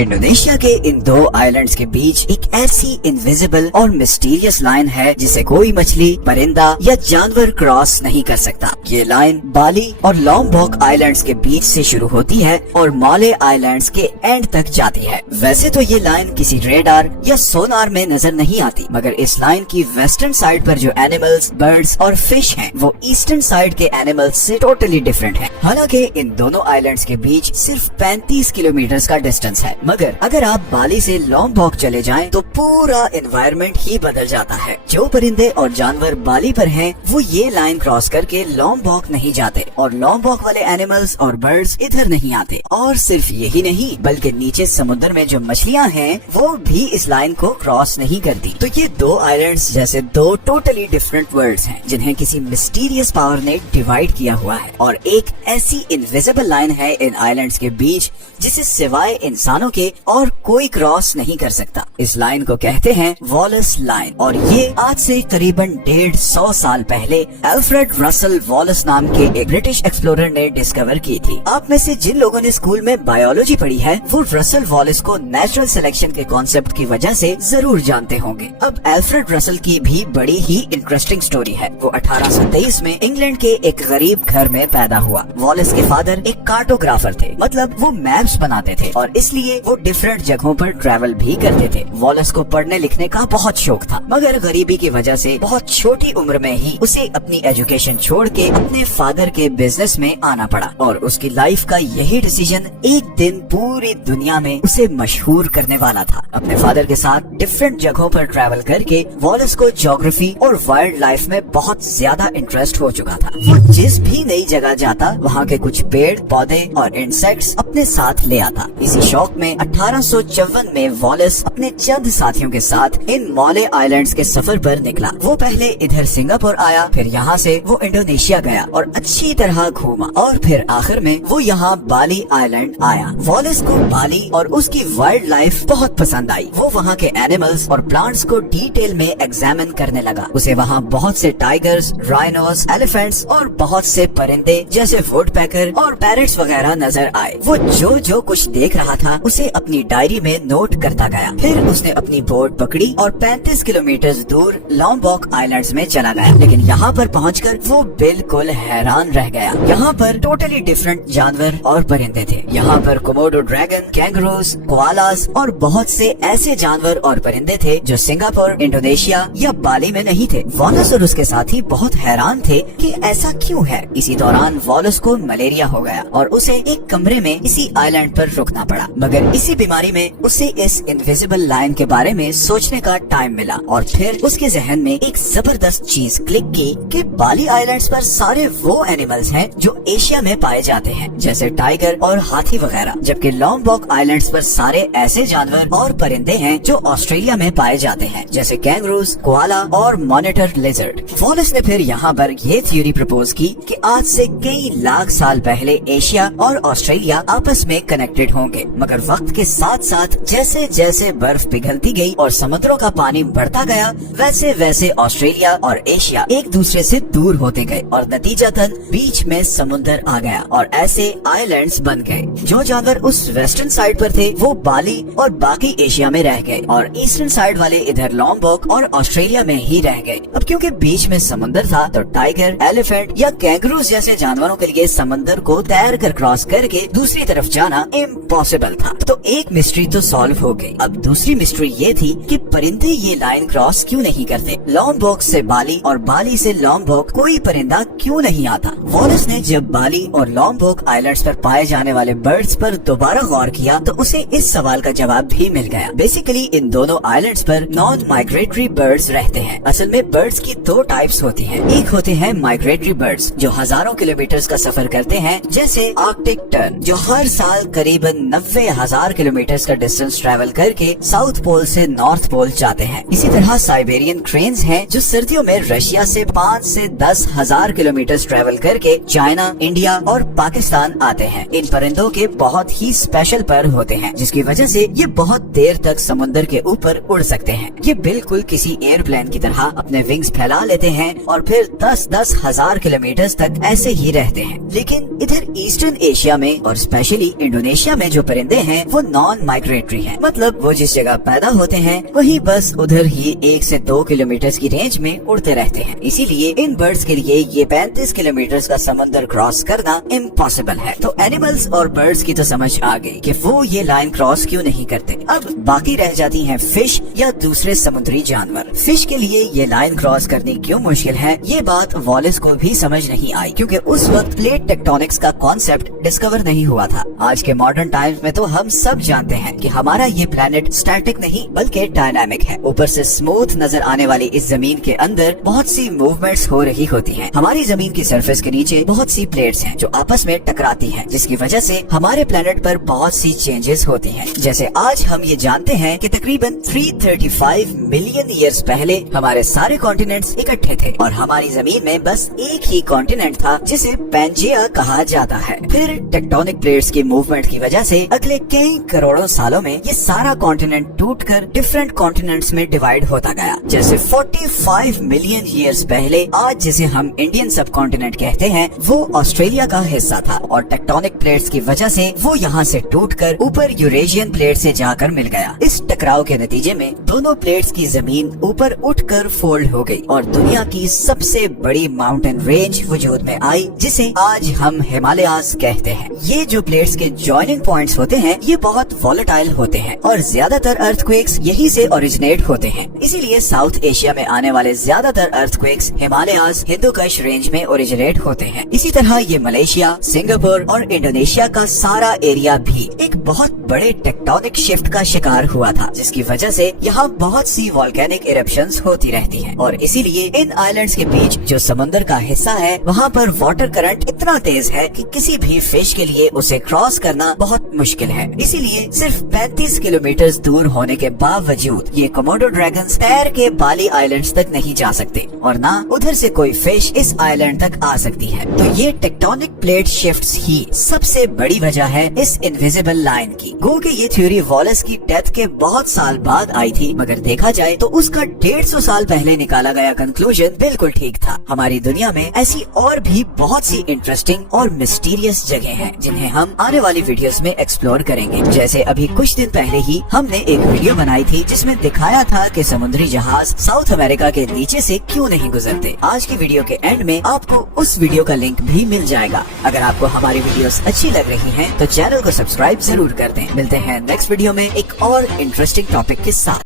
Indonesia के इन दो islands के बीच एक ऐसी इनविजिबल और मिस्टीरियस लाइन है जिसे कोई मछली, परिंदा या जानवर क्रॉस नहीं कर सकता। ये लाइन बाली और लॉम्बॉक आइलैंड्स के बीच से शुरू होती है और माले आइलैंड्स के एंड तक जाती है। वैसे तो ये लाइन किसी रेडार या सोनार में नजर नहीं आती, मगर इस लाइन की वेस्टर्न साइड पर जो एनिमल्स, बर्ड्स और फिश हैं, वो ईस्टर्न साइड के एनिमल्स से टोटली डिफरेंट है। हालांकि इन दोनों आइलैंड्स के बीच सिर्फ 35 किलोमीटर का डिस्टेंस है, मगर अगर आप बाली से लॉम्बॉक चले जाएं तो पूरा एनवायरनमेंट ही बदल जाता है। जो परिंदे और जानवर बाली पर हैं, वो ये लाइन क्रॉस करके लॉम्बॉक नहीं जाते और लॉम्बॉक वाले एनिमल्स और बर्ड्स इधर नहीं आते। और सिर्फ यही नहीं, बल्कि नीचे समुद्र में जो मछलियाँ हैं वो भी इस लाइन को क्रॉस नहीं करती। तो ये दो आइलैंड्स जैसे दो टोटली डिफरेंट वर्ल्ड्स हैं जिन्हें किसी मिस्टीरियस पावर ने डिवाइड किया हुआ है, और एक ऐसी इनविजिबल लाइन है इन आइलैंड्स के बीच जिसे सिवाय इंसानों के और कोई क्रॉस नहीं कर सकता। इस लाइन को कहते हैं वॉलस लाइन, और ये आज से करीबन 150 साल पहले अल्फ्रेड रसल वॉलस नाम के एक ब्रिटिश एक्सप्लोरर ने डिस्कवर की थी। आप में से जिन लोगों ने स्कूल में बायोलॉजी पढ़ी है, वो रसल वॉलस को नेचुरल सिलेक्शन के कॉन्सेप्ट की वजह से जरूर जानते होंगे। अब अल्फ्रेड रसल की भी बड़ी ही इंटरेस्टिंग स्टोरी है। वो 1823 में इंग्लैंड के एक गरीब घर में पैदा हुआ। वॉलस के फादर एक कार्टोग्राफर थे, मतलब वो मैप्स बनाते थे, और इसलिए वो डिफरेंट जगहों पर ट्रैवल भी करते थे। वॉलस को पढ़ने लिखने का बहुत शौक था, मगर गरीबी की वजह से बहुत छोटी उम्र में ही उसे अपनी एजुकेशन छोड़ के अपने फादर के बिजनेस में आना पड़ा, और उसकी लाइफ का यही डिसीजन एक दिन पूरी दुनिया में उसे मशहूर करने वाला था। अपने फादर के साथ डिफरेंट जगहों पर ट्रैवल करके वॉलस को ज्योग्राफी और वाइल्ड लाइफ में बहुत ज्यादा इंटरेस्ट हो चुका था। वो जिस भी नई जगह जाता, वहाँ के कुछ पेड़, पौधे और इंसेक्ट्स अपने साथ ले आता। इसी शौक में 1854 में वॉलस अपने चंद साथियों के साथ इन मॉले आइलैंड्स के सफर पर निकला। वो पहले इधर सिंगापुर आया, फिर यहाँ से वो इंडोनेशिया गया और अच्छी तरह घूमा, और फिर आखिर में वो यहाँ बाली आइलैंड आया। वॉलस को बाली और उसकी वाइल्ड लाइफ बहुत पसंद आई। वो वहाँ के एनिमल्स और प्लांट्स को डिटेल में एग्जामिन करने लगा। उसे वहाँ बहुत से टाइगर्स, राइनोस, एलिफेंट्स और बहुत से परिंदे जैसे वुडपेकर और पैरट्स वगैरह नजर आए। वो जो कुछ देख रहा था उसे अपनी डायरी में नोट करता गया। फिर उसने अपनी बोट पकड़ी और 35 किलोमीटर दूर लॉम्बॉक आइलैंड्स में चला गया। लेकिन यहाँ पर पहुंचकर वो बिल्कुल हैरान रह गया। यहाँ पर टोटली डिफरेंट जानवर और परिंदे थे। यहाँ पर कोमोडो ड्रैगन, कैंगरूज, कोआलास और बहुत से ऐसे जानवर और परिंदे थे जो सिंगापुर, इंडोनेशिया या बाली में नहीं थे। वॉलस और उसके साथी बहुत हैरान थे कि ऐसा क्यों है। इसी दौरान वॉलस को मलेरिया हो गया और उसे एक कमरे में इसी आइलैंड पर रुकना पड़ा, मगर इसी बीमारी में उसे इस इनविजिबल लाइन के बारे में सोचने का टाइम मिला, और फिर उसके जहन में एक जबरदस्त चीज क्लिक की कि बाली आइलैंड्स पर सारे वो एनिमल्स हैं जो एशिया में पाए जाते हैं, जैसे टाइगर और हाथी वगैरह, जबकि लॉम्बॉक आइलैंड्स पर सारे ऐसे जानवर और परिंदे हैं जो ऑस्ट्रेलिया में पाए जाते हैं, जैसे कैंगरूज, कोआला और मॉनिटर लिजर्ड। वॉलस ने फिर यहाँ पर ये थ्योरी प्रपोज की कि आज से कई लाख साल पहले एशिया और ऑस्ट्रेलिया आपस में कनेक्टेड होंगे, मगर वक्त के साथ साथ जैसे जैसे बर्फ पिघलती गई और समुद्रों का पानी बढ़ता गया, वैसे वैसे ऑस्ट्रेलिया और एशिया एक दूसरे से दूर होते गए, और नतीजतन बीच में समुद्र आ गया और ऐसे आइलैंड्स बन गए। जो जानवर उस वेस्टर्न साइड पर थे वो बाली और बाकी एशिया में रह गए, और ईस्टर्न साइड वाले इधर लॉम्बॉक और ऑस्ट्रेलिया में ही रह गए। अब क्योंकि बीच में समुद्र था, तो टाइगर, एलिफेंट या कैंगरूज जैसे जानवरों के लिए समुद्र को तैर कर क्रॉस करके दूसरी तरफ जाना इम्पॉसिबल था। तो एक मिस्ट्री तो सॉल्व हो गई। अब दूसरी मिस्ट्री ये थी कि परिंदे ये लाइन क्रॉस क्यों नहीं करते। लॉम्बॉक से बाली और बाली से लॉम्बॉक कोई परिंदा क्यों नहीं आता। वॉलस ने जब बाली और लॉम्बॉक आइलैंड्स पर पाए जाने वाले बर्ड्स पर दोबारा गौर किया तो उसे इस सवाल का जवाब भी मिल गया। बेसिकली इन दोनों आइलैंड्स पर नॉन माइग्रेटरी बर्ड्स रहते हैं। असल में बर्ड्स की दो टाइप्स होती हैं। एक होते हैं माइग्रेटरी बर्ड्स जो हजारों किलोमीटर का सफर करते हैं, जैसे आर्कटिक टर्न जो हर साल करीबन 90,000 किलोमीटर का डिस्टेंस ट्रैवल करके साउथ पोल से नॉर्थ पोल जाते हैं। इसी तरह साइबेरियन क्रेन्स हैं जो सर्दियों में रशिया से 5 से 10,000 किलोमीटर ट्रैवल करके चाइना, इंडिया और पाकिस्तान आते हैं। इन परिंदों के बहुत ही स्पेशल पर होते हैं, जिसकी वजह से ये बहुत देर तक समुद्र के ऊपर उड़ सकते हैं। ये बिल्कुल किसी एयरप्लेन की तरह अपने विंग्स फैला लेते हैं और फिर 10-10 हजार किलोमीटर तक ऐसे ही रहते हैं। लेकिन इधर ईस्टर्न एशिया में और स्पेशली इंडोनेशिया में जो परिंदे हैं वो नॉन माइग्रेटरी हैं, मतलब वो जिस जगह पैदा होते हैं वहीं बस उधर ही 1 से 2 किलोमीटर की रेंज में उड़ते रहते हैं। इसीलिए इन बर्ड्स के लिए ये 35 किलोमीटर का समंदर क्रॉस करना इम्पॉसिबल है। तो एनिमल्स और बर्ड्स की तो समझ आ गई कि वो ये लाइन क्रॉस क्यों नहीं करते। अब बाकी रह जाती हैं फिश या दूसरे समुद्री जानवर। फिश के लिए ये लाइन क्रॉस करनी क्यों मुश्किल है, ये बात वॉलेस को भी समझ नहीं आई, क्योंकि उस वक्त प्लेट टेक्टोनिक्स का कॉन्सेप्ट डिस्कवर नहीं हुआ था। आज के मॉडर्न टाइम्स में तो हम सब जानते हैं कि हमारा ये प्लेनेट स्टैटिक नहीं बल्कि डायनामिक है। ऊपर से स्मूथ नजर आने वाली इस जमीन के अंदर बहुत सी मूवमेंट्स हो रही होती हैं। हमारी जमीन की सरफेस के नीचे बहुत सी प्लेट्स हैं जो आपस में टकराती हैं, जिसकी वजह से हमारे प्लेनेट पर बहुत सी चेंजेस होती हैं। जैसे आज हम ये जानते हैं कि तकरीबन 335 मिलियन ईयर्स पहले हमारे सारे कॉन्टिनेंट्स इकट्ठे थे और हमारी जमीन में बस एक ही कॉन्टिनेंट था जिसे पैंजिया कहा जाता है। फिर टेक्टोनिक प्लेट्स की मूवमेंट की वजह से अगले कई करोड़ों सालों में ये सारा कॉन्टिनेंट टूटकर डिफरेंट कॉन्टिनेंट्स में डिवाइड होता गया। जैसे 45 मिलियन ईयर्स पहले आज जिसे हम इंडियन सब कॉन्टिनेंट कहते हैं वो ऑस्ट्रेलिया का हिस्सा था और टेक्टोनिक प्लेट्स की वजह से वो यहाँ से टूटकर ऊपर यूरेशियन प्लेट से जाकर मिल गया। इस टकराव के नतीजे में दोनों प्लेट्स की जमीन ऊपर उठकर फोल्ड हो गई और दुनिया की सबसे बड़ी माउंटेन रेंज वजूद में आई, जिसे आज हम हिमालयास कहते हैं। ये जो प्लेट्स के जॉइनिंग पॉइंट्स होते हैं ये बहुत वॉलेटाइल होते हैं और ज्यादातर अर्थक्वेक्स यही से ओरिजिनेट होते हैं। इसीलिए साउथ एशिया में आने वाले ज्यादातर अर्थक्वेक्स हिमालयास हिंदुकुश रेंज में ओरिजिनेट होते हैं। इसी तरह ये मलेशिया, सिंगापुर और इंडोनेशिया का सारा एरिया भी एक बहुत बड़े टेक्टोनिक शिफ्ट का शिकार हुआ था, जिसकी वजह से यहाँ बहुत सी वॉल्केनिक इरप्शंस होती रहती हैं और इसीलिए इन आइलैंड्स के बीच जो समुद्र का हिस्सा है वहाँ पर वाटर करंट इतना तेज है कि किसी भी फिश के लिए उसे क्रॉस करना बहुत मुश्किल है। इसीलिए सिर्फ 35 किलोमीटर दूर होने के बावजूद ये कोमोडो ड्रैगन्स तैर के बाली आइलैंड्स तक नहीं जा सकते और ना उधर से कोई फिश इस आइलैंड तक आ सकती है। तो ये टेक्टोनिक प्लेट शिफ्ट्स ही सबसे बड़ी वजह है इस इनविजिबल लाइन की। गो के ये थ्योरी वॉलेस की डेथ के बहुत साल बाद आई थी, मगर देखा जाए तो उसका 150 साल पहले निकाला गया कंक्लूजन बिल्कुल ठीक था। हमारी दुनिया में ऐसी और भी बहुत सी इंटरेस्टिंग और मिस्टीरियस जगह हैं जिन्हें हम आने वाली वीडियोस में एक्सप्लोर करेंगे। जैसे अभी कुछ दिन पहले ही हमने एक वीडियो बनाई थी जिसमें दिखाया था कि समुद्री जहाज साउथ अमेरिका के नीचे से क्यों नहीं गुजरते। आज की वीडियो के एंड में आपको उस वीडियो का लिंक भी मिल जाएगा। अगर आपको हमारी वीडियोस अच्छी लग रही हैं तो चैनल को सब्सक्राइब जरूर कर दें। मिलते हैं नेक्स्ट वीडियो में एक और इंटरेस्टिंग टॉपिक के साथ।